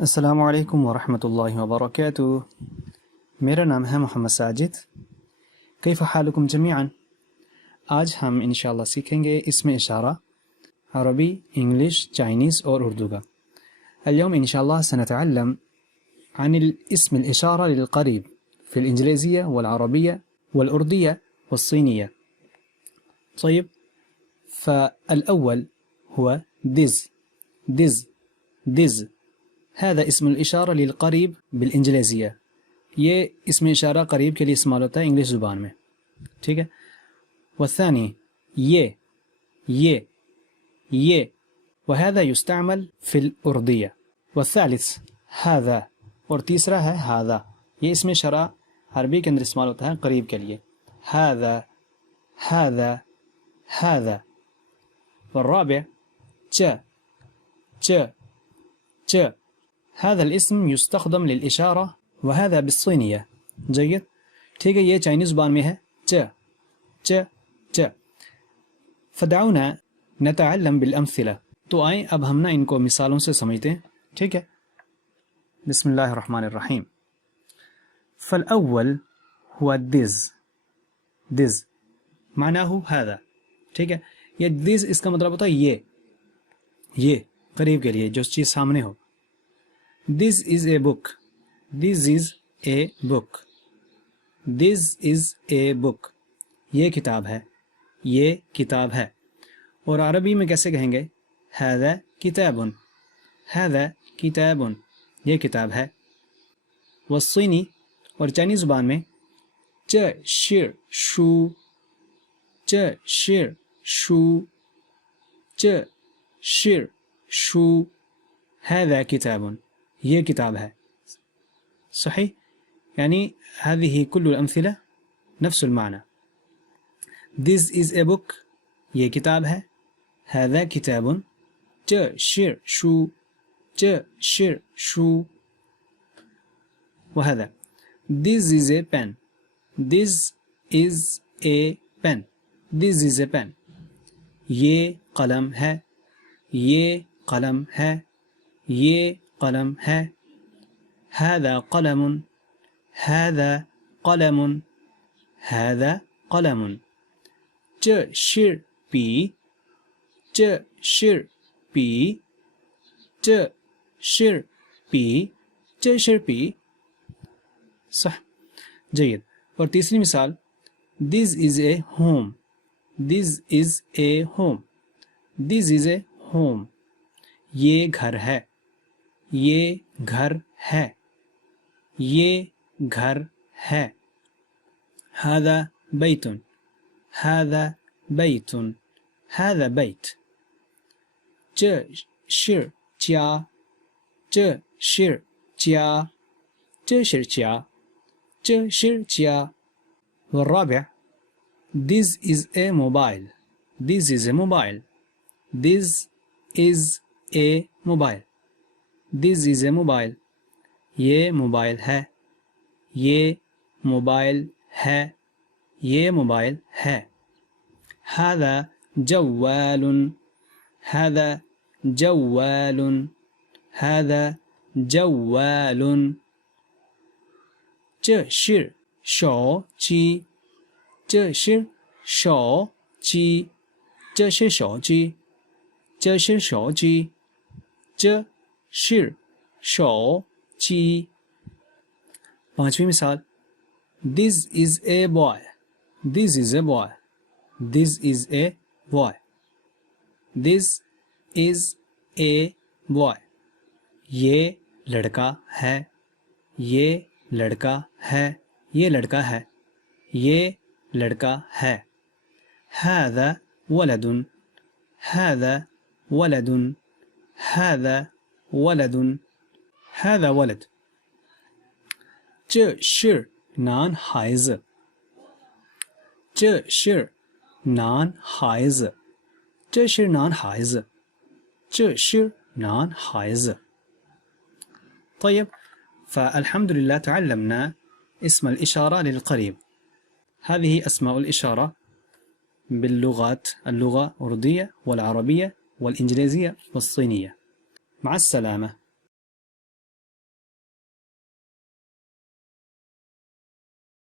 अस्सलामु अलैकुम वरहमतुल्लाहि वबरकातुह। मेरा नाम है मोहम्मद साजिद। कैफ़ हालुकुम जमीअन। आज हम इंशाअल्लाह सीखेंगे इसमें इशारा अरबी, इंग्लिश, चाइनीज़ और उर्दू का। اليوم إن شاء الله سنتعلم عن اسم الإشارة للقريب في الإنجليزية والعربية والأردية والصينية. طيب، فالأول هو this. هذا اسم الإشارة للقريب بالإنجليزية. ये इसमें इशारा करीब के लिए इस्तेमाल होता है इंग्लिश ज़ुबान में, ठीक है। والثاني ये وهذا يستعمل في الأردية. والثالث هذا और तीसरा है هذا. ये इसमें इशारा अरबी के अंदर इस्तेमाल होता है करीब के लिए. هذا. والرابع च. هذا الاسم يستخدم للإشارة وهذا بالصينية. جيد، ठीक है। ये चाइनीज़ ज़ुबान में है च. फदअूना नतअल्लम बिलअम्सिला। तो आए अब हम ना इनको मिसालों से समझते हैं, ठीक है। बिस्मिल्लाहिर्रहमानिर्रहीम। फल-अव्वल हुआ दिस मानाहु हादा, ठीक है। ये दिस इसका मतलब होता है ये करीब के लिए जो चीज़ सामने हो। This is a book, this is a book, ये किताब है। और अरबी में कैसे कहेंगे? हादा किताबुन, ये किताब है। वस्सीनी और चाइनीज़ ज़ुबान में च शिर शू हादा किताबुन, ये किताब है। सही, यानी هذه كل الأمثلة نفس المعنى. This is a book, ये किताब है। هذا كتاب. شير شو وهذا. This is a pen. ये कलम है। هذا قلم. شير بي صح، جيد। और तीसरी मिसाल This is a home. ये घर है। هذا بيت. شير جيا. والرابع This is a mobile. ये मोबाइल है। هذا جوال. شير شو جي. पांचवी मिसाल This is a boy. ये लड़का है। هذا ولد.这是男孩子。طيب، فالحمد لله تعلمنا اسم الإشارة للقريب. هذه أسماء الإشارة باللغات اللغة الأردية والعربية والإنجليزية والصينية. مع السلامة.